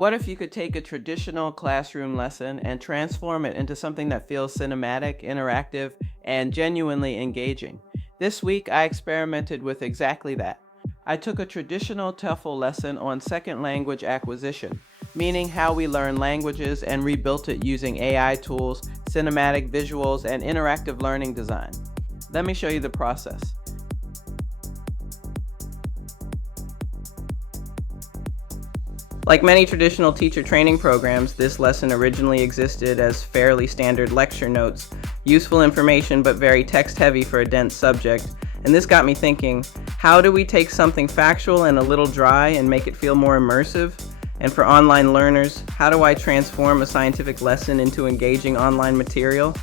What if you could take a traditional classroom lesson and transform it into something that feels cinematic, interactive, and genuinely engaging? This week, I experimented with exactly that. I took a traditional TEFL lesson on second language acquisition, meaning how we learn languages, and rebuilt it using AI tools, cinematic visuals, and interactive learning design. Let me show you the process. Like many traditional teacher training programs, this lesson originally existed as fairly standard lecture notes, useful information but very text-heavy for a dense subject. And this got me thinking, how do we take something factual and a little dry and make it feel more immersive? And for online learners, how do I transform a scientific lesson into engaging online material?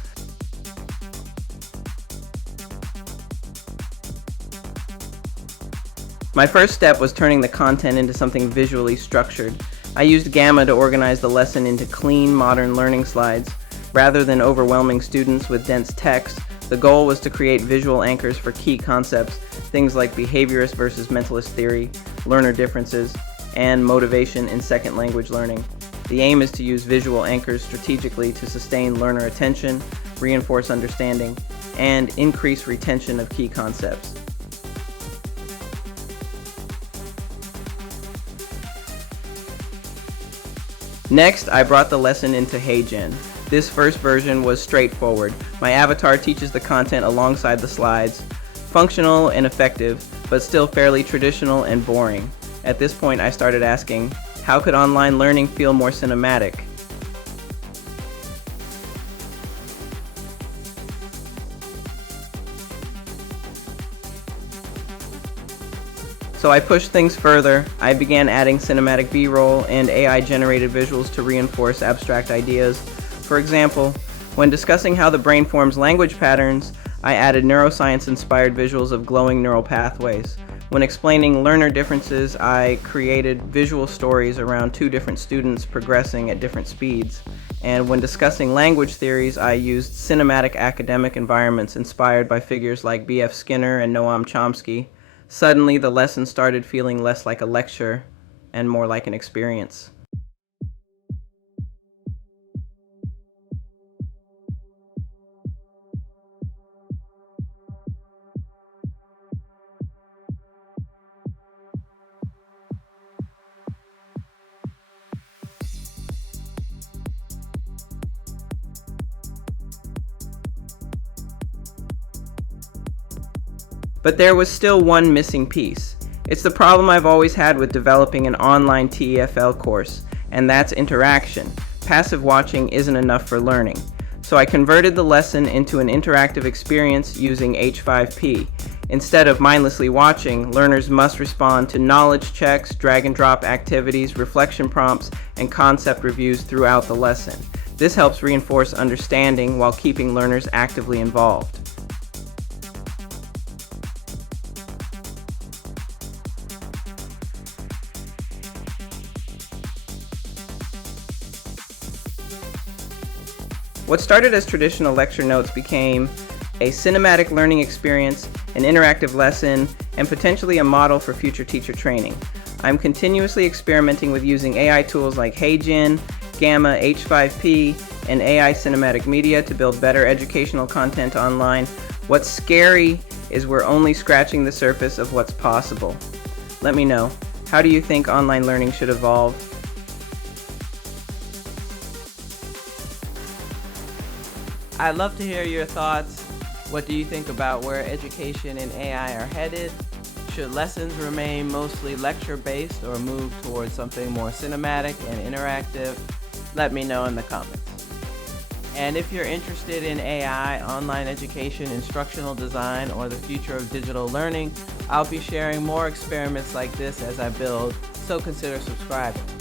My first step was turning the content into something visually structured. I used Gamma to organize the lesson into clean, modern learning slides. Rather than overwhelming students with dense text, the goal was to create visual anchors for key concepts, things like behaviorist versus mentalist theory, learner differences, and motivation in second language learning. The aim is to use visual anchors strategically to sustain learner attention, reinforce understanding, and increase retention of key concepts. Next, I brought the lesson into HeyGen. This first version was straightforward. My avatar teaches the content alongside the slides. Functional and effective, but still fairly traditional and boring. At this point, I started asking, how could online learning feel more cinematic? So I pushed things further. I began adding cinematic B-roll and AI-generated visuals to reinforce abstract ideas. For example, when discussing how the brain forms language patterns, I added neuroscience-inspired visuals of glowing neural pathways. When explaining learner differences, I created visual stories around two different students progressing at different speeds. And when discussing language theories, I used cinematic academic environments inspired by figures like B.F. Skinner and Noam Chomsky. Suddenly, the lesson started feeling less like a lecture and more like an experience. But there was still one missing piece. It's the problem I've always had with developing an online TEFL course, and that's interaction. Passive watching isn't enough for learning. So I converted the lesson into an interactive experience using H5P. Instead of mindlessly watching, learners must respond to knowledge checks, drag and drop activities, reflection prompts, and concept reviews throughout the lesson. This helps reinforce understanding while keeping learners actively involved. What started as traditional lecture notes became a cinematic learning experience, an interactive lesson, and potentially a model for future teacher training. I'm continuously experimenting with using AI tools like HeyGen, Gamma, H5P, and AI cinematic media to build better educational content online. What's scary is we're only scratching the surface of what's possible. Let me know, how do you think online learning should evolve? I'd love to hear your thoughts. What do you think about where education and AI are headed? Should lessons remain mostly lecture-based or move towards something more cinematic and interactive? Let me know in the comments. And if you're interested in AI, online education, instructional design, or the future of digital learning, I'll be sharing more experiments like this as I build, so consider subscribing.